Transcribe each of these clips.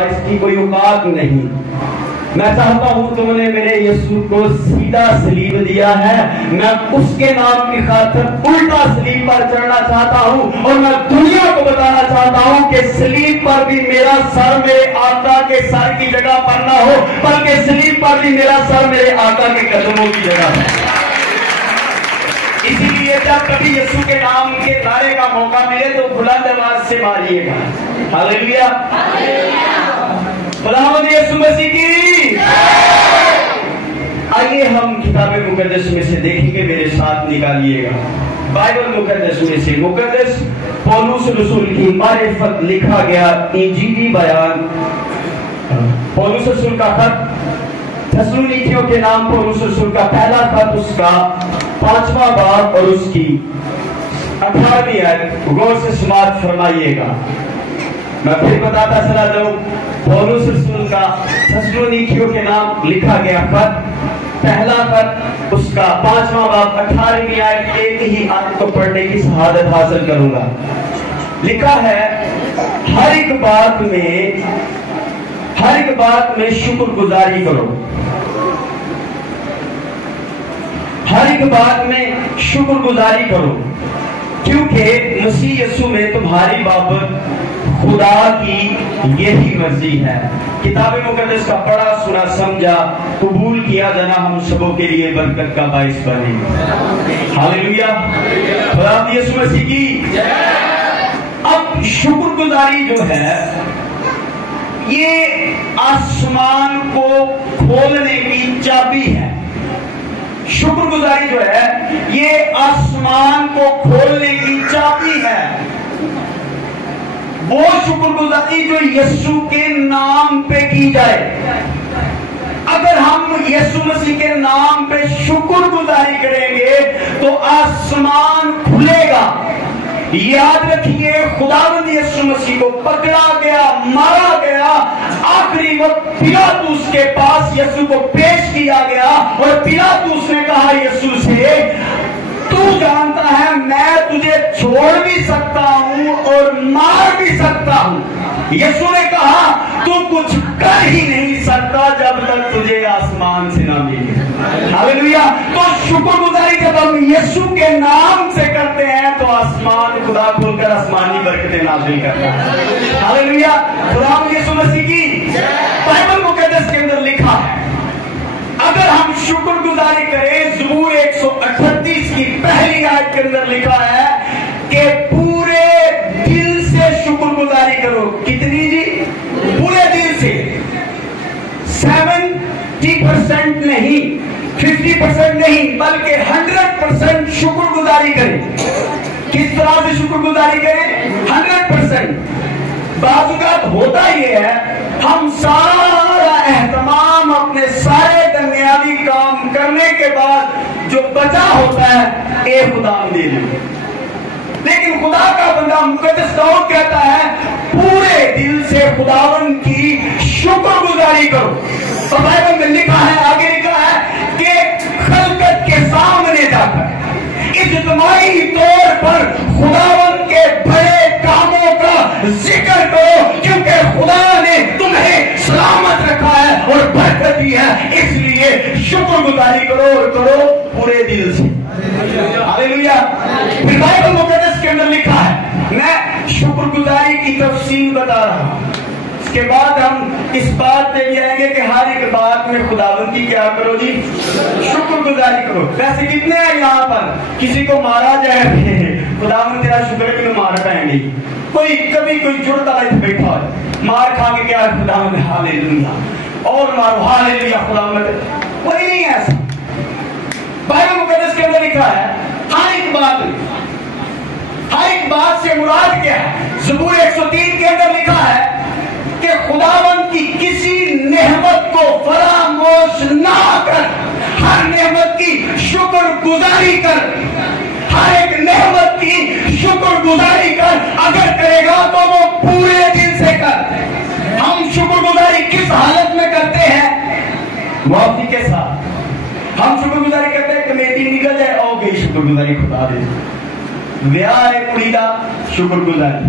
اس کی کوئی اوقات نہیں. میں چاہتا ہوں تم نے میرے یسوع کو سیدھا صلیب دیا ہے. میں اس کے نام کی خاطر الٹا صلیب پر چڑھنا چاہتا ہوں اور میں دنیا کو بتانا چاہتا ہوں کہ صلیب پر بھی میرا سر میرے آقا کے سر کی جگہ پر نہ ہو بلکہ صلیب پر بھی میرا سر میرے آقا کے قدموں کی جگہ ہے. اسی لیے جب کبھی یسوع کے نام کے نعرے کا موقع ملے تو بلند آواز سے ماریے گا. ہاللیلویا. خداوند یسوع مسیح کی. آئیے ہم کتاب مقدس میں سے دیکھیں گے. میرے ساتھ نکالیے گا بائبل مقدس میں سے. مقدس پولس رسول کی معرفت لکھا گیا انجیلی بیان. پولس رسول کا خط تھسلونیکیوں کے نام پولس رسول کا پہلا خط اس کا 5واں باب اور اس کی 18ویں آیت غور سے سماعت فرمائیے گا. میں پھر بتاتا چلا جاؤں. پولس رسول کا تھسلونیکیوں کے نام لکھا گیا خط پہلا خط اس کا 5واں باب 18ویں آیت. ایک ہی آیت کو پڑھنے کی شہادت حاصل کروں گا. لکھا ہے ہر ایک بات میں شکر گزاری کرو. ہر ایک بات میں شکر گزاری کرو کیونکہ مسیح یسوع میں تمہاری بابت خدا کی یہی مرضی ہے. کتاب مقدس کا پڑھا سنا سمجھا قبول کیا جانا ہم سبوں کے لیے برکت کا باعث بنے. ہاللیلویا. خدا یسوع مسیح کی. اب شکر گزاری جو ہے یہ آسمان کو کھولنے کی چابی ہے. شکر گزاری جو ہے یہ آسمان کو کھولنے کی چابی ہے. وہ شکر گزاری جو یسوع کے نام پہ کی جائے. اگر ہم یسوع مسیح کے نام پہ شکر گزاری کریں گے تو آسمان کھلے گا. یاد رکھیے خداوند یسوع مسیح کو پکڑا گیا, مارا گیا. آخری وقت پیلاطس کے پاس یسوع کو پیش کیا گیا اور پیلاطس نے کہا یسوع سے تو جانتا ہے میں تجھے چھوڑ بھی سکتا ہوں اور مار بھی سکتا ہوں. یسوع نے کہا تو کچھ کر ہی نہیں سکتا جب تک تجھے آسمان سے نہ ملے. ہاللیلویا. تو شکر گزاری جب ہم یسوع کے نام سے کرتے ہیں تو آسمان خدا کھول کر آسمانی برکتیں نازل کرتا ہے. ہاللیلویا. خدا یسوع مسیح کی. بائبل مقدس کے اندر لکھا ہے اگر ہم شکر گزاری کریں زبور 138 کی پہلی آیت کے اندر لکھا ہے کہ پورے دل سے شکر گزاری کرو. کتنی جی؟ پورے دل سے. 70% نہیں, 50% نہیں بلکہ 100% شکر گزاری کریں. کس طرح سے شکر گزاری کریں؟ 100%. بعض اوقات ہوتا یہ ہے ہم سارا اہتمام اپنے سارے دنیاوی کام کرنے کے بعد جو بچا ہوتا ہے اے خدا دے دے. لیکن خدا کا بندہ مقدس داؤد کہتا ہے پورے دل سے خداوند کی شکر گزاری کرو. اور بائبل میں لکھا ہے, آگے لکھا ہے کہ خلقت کے سامنے جا کر اجتماعی طور پر خداوند کے بڑے کاموں کا ذکر کرو کیونکہ خدا نے تمہیں سلامت رکھا ہے اور برکت دی ہے. اس لیے شکر گزاری کرو اور کرو پورے دل سے. ہاللیلویا. پھر بائبل مقدس کے اندر لکھا ہے, میں شکر گزاری کی تفصیل بتا رہا ہوں. اس کے بعد ہم اس بات پہ بھی آئیں گے کہ ہر ایک بات میں خداوند کی کیا کرو جی؟ شکر گزاری کرو. ویسے کتنے ہیں یہاں پر کسی کو مارا جائے خداوند تیرا شکر ہے کہ میں مار پائیں گے. کوئی کبھی کوئی جڑتا ہے بیٹھا ہے مار کھا کے کیا خداوند ہاللیلویا اور مارو ہاللیلویا خداوند. کوئی نہیں ہے ایسا. بائبل مقدس کے اندر لکھا ہے ہر ایک بات سے مراد کیا ہے. زبور 103 کے اندر لکھا ہے کہ خداوند کی کسی نعمت کو فراموش نہ کر, ہر نعمت کی شکر گزاری کر. ہر ایک نعمت کی شکر گزاری کر. اگر کرے گا تو وہ پورے دل سے کر. ہم شکر گزاری کس حالت میں کرتے ہیں؟ معافی کے ساتھ. ہم شکر گزاری کرتے ہیں کمیٹی نکل جائے او گئی شکر گزاری خدا دے. بیاہ ہے کڑی دا شکر گزاری,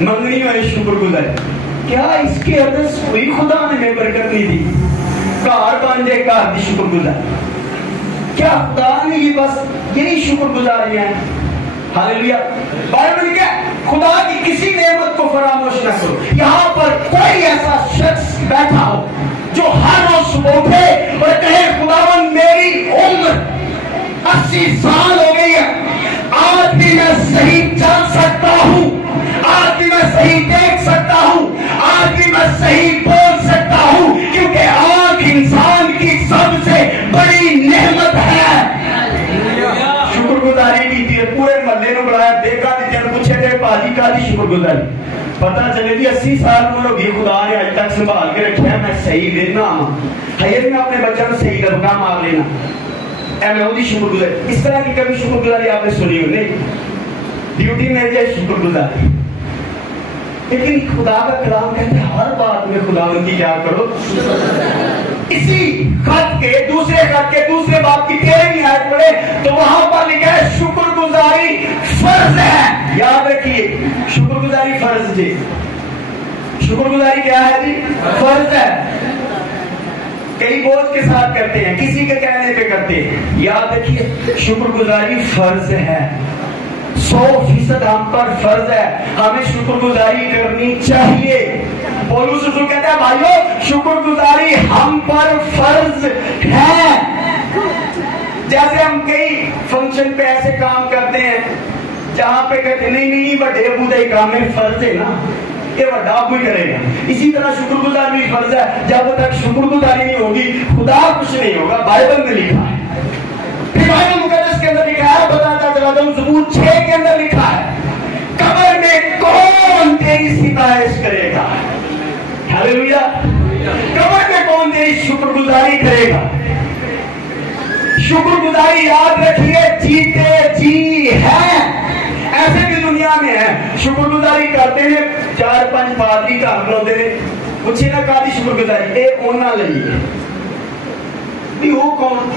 منگنی ہوئے شکر گزاری. کیا اس کے اندر کوئی خدا نے ہمیں برکت نہیں دی؟ گھر بن جائے گھر کی شکر گزاری. کیا خدا نے یہ بس یہی شکر گزاری ہے؟ ہاللیلویا. بائبل میں کیا خدا کی کسی نعمت کو فراموش نہ کرو. یہاں پر کوئی ایسا شخص بیٹھا ہو جو ہر روز صبح اٹھے اور کہے خداوند میری عمر 80 سال ہو گئی ہے، آج بھی میں صحیح چل سکتا ہوں، آج بھی میں صحیح دیکھ سکتا ہوں، آج بھی میں صحیح بول سکتا ہوں، کیونکہ آنکھ انسان کی سب سے بڑی نعمت ہے. شکر گزاری کی تھی، پورے محلے نے بلایا، دیکھا تھی جن پوچھے تھے باجی کا دی شکر گزاری. پتہ چلے جی 80 سال عمر ہوگی، خدا نے آج تک سنبھال کے رکھا ہے، میں صحیح دینا ہے میں اپنے بچوں کو صحیح لبکا مار لینا. اے میں وہی شکر گزاری. اس طرح کی کبھی شکر گزاری آپ نے سنی ہو نہیں؟ ڈیوٹی میں جائے شکر گزاری. لیکن خدا کا کلام کہتے ہیں ہر بات میں خدا ان کی کیا کرو. اسی خط کے دوسرے باب کی 13ویں آیت پڑھے تو وہاں پر لکھا ہے شکر گزاری فرض ہے. یاد رکھیے شکر گزاری فرض جی. شکر گزاری کیا ہے جی؟ فرض ہے. کئی بوجھ کے ساتھ کرتے ہیں، کسی کے کہنے پہ کرتے ہیں. یاد رکھیے شکر گزاری فرض ہے، 100% ہم پر فرض ہے. ہمیں شکر گزاری کرنی چاہیے. پولس رسول کہتا ہے بھائیو شکر گزاری ہم پر فرض ہے. جیسے ہم کئی فنکشن پہ ایسے کام کرتے ہیں جہاں پہ کہتے نہیں بڑے بوڑھے کام میں فرض ہے نا، یہ بڑا کوئی کرے گا. اسی طرح شکر گزاری بھی فرض ہے. جب تک شکر گزاری نہیں ہوگی خدا کچھ نہیں ہوگا. بائبل میں لکھا ہے، بائبل مقدس کے اندر لکھا ہے، بتاتا چلا جاؤں زبور 6 کے اندر لکھا ہے قبر میں کون تیری ستائش کرے گا. ہاللیلویا. قبر میں کون تیری شکر گزاری کرے گا. شکر گزاری یاد رکھیے جیتے جی ہے. ایسے بھی دنیا میں ہے شکر گزاری کرتے ہیں 4-5 پادری کا بلاتے ہیں، پوچھے نا کہا شکر گزاری اے اونا لئیے بھی وہ کون؟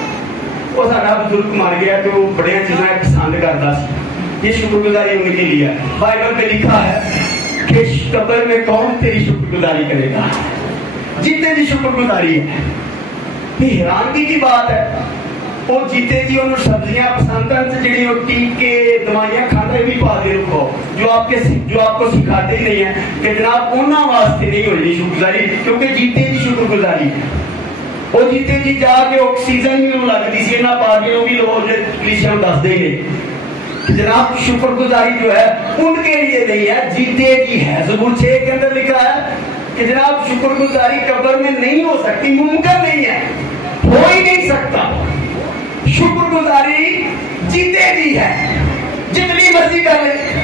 وہ سارا بزرگ مار گیا کہ وہ بڑے چیزیں پسند کرتا سی. یہ شکر گزاری ان کے لیے بائبل میں لکھا ہے کہ قبر میں کون تیری شکر گزاری کرے گا. جیتے جی شکر گزاری ہے. یہ حیرانگی کی بات ہے. وہ جیتے جی انہوں سبزیاں پسند کرتے جڑی وہ ٹیکے دوائیاں کھاتے بھی پا دے رکھو جو آپ کو سکھاتے ہی نہیں ہیں کہ جناب انہاں واسطے نہیں ہوئی شکر گزاری، کیونکہ جیتے جی شکر گزاری ہے. وہ جیتے جی جا کے آکسیجن بھی لگتی سی نہ پادریوں بھی لوگ کلیشن دس دیں گے جناب شکر گزاری جو ہے ان کے لیے نہیں ہے، جیتے جی ہے. زبور 6 کے اندر لکھا ہے کہ جناب شکر گزاری قبر میں نہیں ہو سکتی، ممکن نہیں ہے، ہو ہی نہیں سکتا. شکر گزاری جیتے جی ہے، جتنی مرضی کر لے،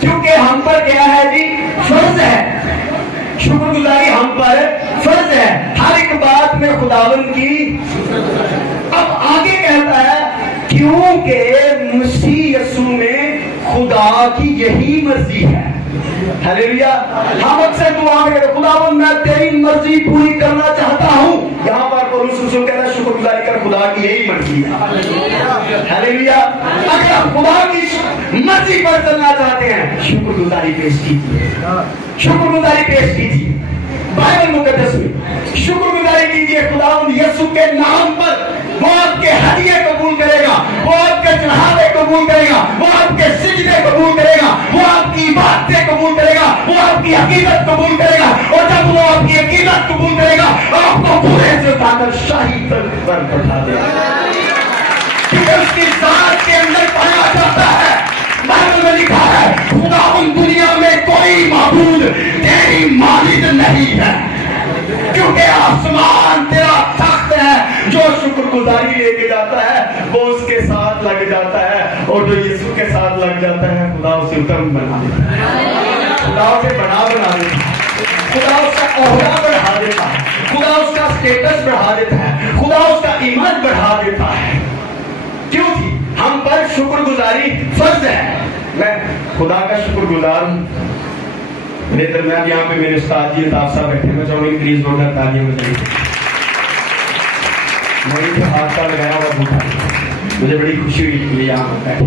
کیونکہ ہم پر کیا ہے جی؟ فرض ہے. شکر گزاری ہم پر فرض ہے ہر ایک بات میں خداوند کی. اب آگے کہتا ہے کیونکہ مسیح یسوع میں خدا کی یہی مرضی ہے. ہاللیلویا. ہم اکثر دعا میں خداوند میں تیری مرضی پوری کرنا چاہتا ہوں. یہاں پر پولس رسول کہتا ہے شکر گزاری کر، خدا کی یہی مرضی ہے. ہاللیلویا. اگر آپ خدا کی مرضی پر چلنا چاہتے ہیں شکر گزاری پیش کیجیے، شکر گزاری پیش کیجیے. بائبل مقدس میں شکر گزاری کیجیے. خداوند یسوع کے نام پر وہ آپ کے ہدیے قبول کرے گا، وہ آپ کے چڑھاوے قبول کرے گا، وہ آپ کے سجدے قبول کرے گا، وہ آپ کی عبادتیں قبول کرے گا، وہ آپ کی عقیدت قبول کرے گا. اور جب وہ آپ کی عقیدت قبول کرے گا آپ کو پورے سے اٹھا کر شاہی تخت پر بٹھا دے گا، کیونکہ اس کی ذات کے اندر پایا جاتا ہے. بائبل میں لکھا ہے خداوند دنیا میں کوئی معبود تیری مانند نہیں ہے، کیونکہ آسمان تیرا تخت ہے. جو شکر گزاری لے کے جاتا ہے وہ اس کے ساتھ لگ جاتا ہے، اور جو یسوع کے ساتھ لگ جاتا ہے خدا اسے اتم بنا دیتا ہے، خدا اسے بنا دیتا ہے، خدا اس کا عہدہ بڑھا دیتا ہے، خدا اس کا اسٹیٹس بڑھا دیتا ہے، خدا اس کا ایمان بڑھا دیتا ہے. کیوں تھی؟ ہم پر شکر گزاری فرض ہے. میں خدا کا شکر گزار ہوں. میرے درمیان یہاں پہ میرے استاد جی الطاف صاحب بیٹھے، میں چاہوں گی پلیز زوردار تالیاں بجائیے. میں ان سے ہاتھ کا لگایا ہوا بوٹا، مجھے بڑی خوشی ہوئی کہ یہاں پر بیٹھے.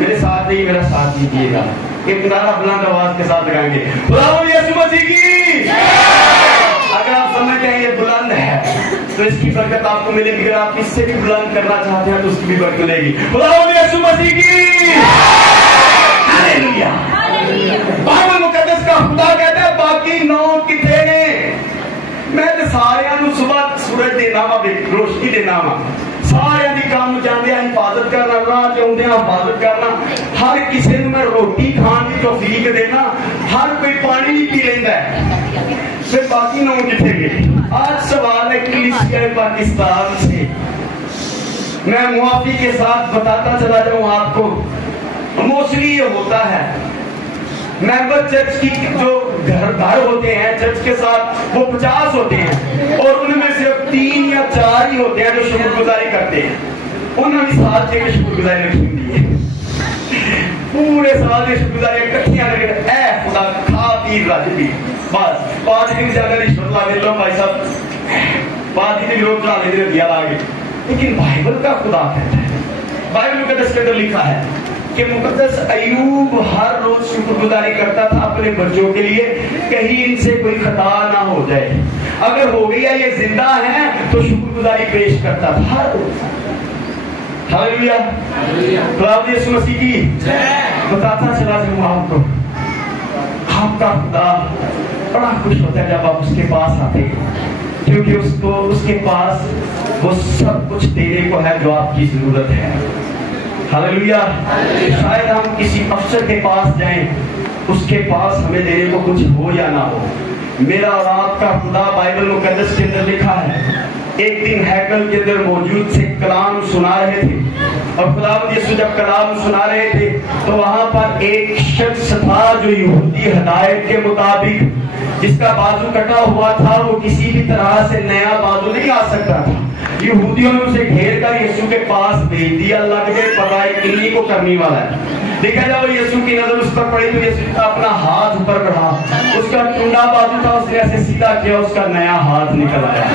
میرے ساتھ نہیں، میرا ساتھ دیجیے گا. ایک نعرہ بلند آواز کے ساتھ لگائیں گے، خدا یسوع مسیح کی. اگر آپ سمجھتے ہیں یہ بلند ہے تو اس کی برکت آپ کو ملے گی. اگر آپ اس سے بھی بلند کرنا چاہتے ہیں تو اس کی بھی برکت ملے گی. خدا یسوع مسیح کی. ہاللیلویا. بائبل مقدس کا خدا کہتا ہے باقی 9 کتنے نے؟ میں تو سارے صبح سورج دینا وا، روشنی دینا وا، سارے دی کام جاندے حفاظت کرنا، راہ چاہتے ہیں حفاظت کرنا، ہر کسی نے میں روٹی کھان کی توفیق دینا، ہر کوئی پانی بھی پی لینا ہے. پھر باقی 9 کتنے گئے؟ آج سوال ہے کلیسیا پاکستان سے. میں معافی کے ساتھ بتاتا چلا جاؤں آپ کو، موسٹلی یہ ہوتا ہے ممبر چرچ کی جو گھر ہوتے ہیں چرچ کے ساتھ وہ 50 ہوتے ہیں اور ان میں صرف 3 یا 4 ہی ہوتے ہیں جو شکر گزاری کرتے ہیں. انہوں نے ساتھ کے شکر گزاری رکھی ہوئی ہے، پورے سال کی شکر گزاری اکٹھیاں لگے اے خدا کھا پی رج بھی بس 5 دن سے اگر رشوت لا لے لو بھائی صاحب 5 دن روز لا لے دیا لاگے. لیکن بائبل کا خدا کہتا ہے، بائبل مقدس کے اندر لکھا ہے کہ مقدس ایوب ہر روز شکر گزاری کرتا تھا اپنے بچوں کے لیے، کہیں ان سے کوئی خطا نہ ہو جائے. اگر ہو گئی ہے یہ زندہ ہیں تو شکر گزاری پیش کرتا تھا ہر روز. ہاللیلویا. خدا یسوع مسیح کی. بتاتا چلا جاؤں آپ کو، آپ کا خدا بڑا خوش ہوتا ہے جب آپ اس کے پاس آتے ہیں، کیونکہ اس کے پاس وہ سب کچھ دینے کو ہے جو آپ کی ضرورت ہے. ہاللیلویا. شاید ہم کسی افسر کے پاس جائیں، اس کے پاس ہمیں دینے کو کچھ ہو یا نہ ہو. میرا اور آپ کا خدا بائبل مقدس کے اندر لکھا ہے ایک دن ہیکل کے اندر موجود سے کلام سنا رہے تھے، اور خداوند یسوع جب کلام سنا رہے تھے تو وہاں پر ایک شخص تھا جو یہودی ہدایت کے مطابق جس کا بازو کٹا ہوا تھا، وہ کسی بھی طرح سے نیا بازو نہیں آ سکتا تھا. یہودیوں نے اسے گھیر کر یسوع کے پاس بھیج دیا، اللہ کے پڑھائی انہی کو کرنے والا ہے. دیکھا جب یسوع کی نظر اس پر پڑی تو یسوع کا اپنا ہاتھ اوپر بڑھا، اس کا ٹنڈا بازو تھا، اس نے ایسے سیدھا کیا، اس کا نیا ہاتھ نکل آیا.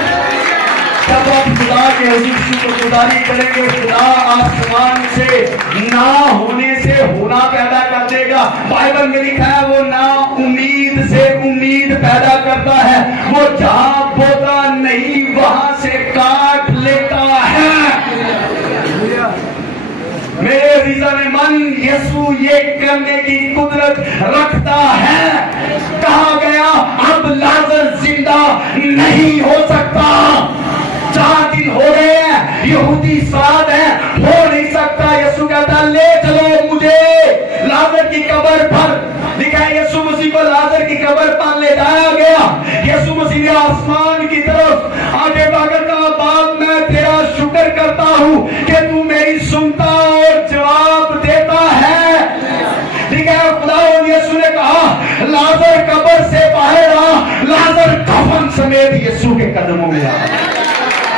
جب آپ خدا کے حضور شکر گزاری کریں گے، خدا آسمان سے نہ ہونے سے ہونا پیدا کر دے گا. بائبل میں لکھا ہے وہ نا امید سے امید پیدا کرتا ہے، وہ جہاں بوتا نہیں وہاں سے کاٹ لیتا ہے. میرے عزیزان من، یسوع یہ کرنے کی قدرت رکھتا ہے. کہا گیا اب لازر زندہ نہیں ہو سکتا. 4 دن ہو گئے ہیں، یہودی ساتھ ہیں، ہو نہیں سکتا. یسوع کہتا لے چلو مجھے لازر کی قبر پر. لکھا ہے یسوع مسیح کو لازر کی قبر پر لے جایا گیا. یسوع مسیح نے آسمان کی طرف آگے بڑھ کر کہا باپ میں تیرا شکر کرتا ہوں کہ تو میری سنتا اور جواب دیتا ہے. لکھا ہے خدا یسوع نے کہا لازر قبر سے باہر آ. لازر کفن سمیت یسوع کے قدموں میں آ.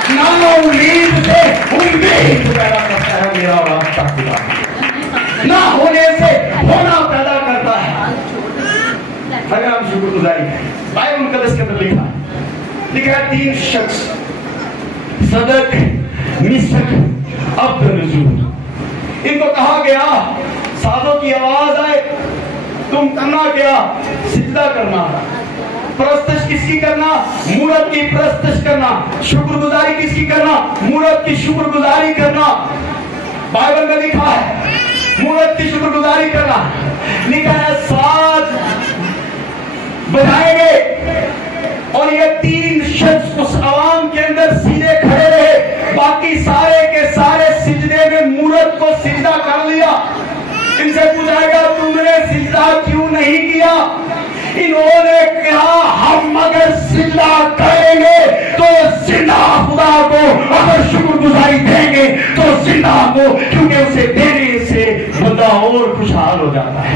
نا امید سے امید پیدا کرتا ہے میرا اور آپ کا خدا. نہ ہونے سے ہونا پیدا کرتا ہے. اگر ہم شکر گزاری کریں، بائبل مقدس کے اندر لکھا ہے 3 شخص صدق مسک عبد الرسول، ان کو کہا گیا سازوں کی آواز آئے تم کرنا کیا؟ سجدہ کرنا. پرستش کس کی کرنا؟ مورت کی پرستش کرنا. شکر گزاری کس کی کرنا؟ مورت کی شکر گزاری کرنا. بائبل میں لکھا ہے مورت کی شکر گزاری کرنا. لکھا ہے ساز بجائیں گے اور یہ 3 شخص اس عوام کے اندر سیدھے کھڑے رہے. باقی سارے کے سارے سجدے میں مورت کو سجدہ کر لیا. ان سے پوچھا گیا تم نے سجدہ کیوں نہیں کیا؟ انہوں نے کہا ہم اگر سجدہ کریں گے تو زندہ خدا کو، اگر شکر گزاری دیں گے تو زندہ کو، کیونکہ اسے دینے سے بندہ اور خوشحال ہو جاتا ہے.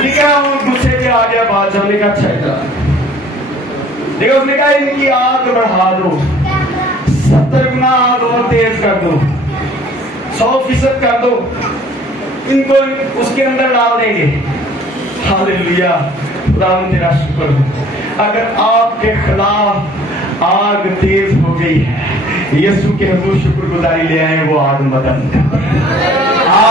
ٹھیک ہے غصے پہ آ گیا بادشاہ نے کہا اچھا ادھر دیکھو. اس نے کہا ان کی آگ بڑھا دو، 70 گنا آگ اور تیز کر دو، 100% کر دو. ان کو اس کے اندر ڈال دیں گے. ہاللیلویا. خداوند تیرا شکر ہو. اگر آپ کے خلاف آگ تیز ہو گئی ہے، یسوع کے حضور شکر گزاری لے آئے، وہ آگ مدد کر.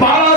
12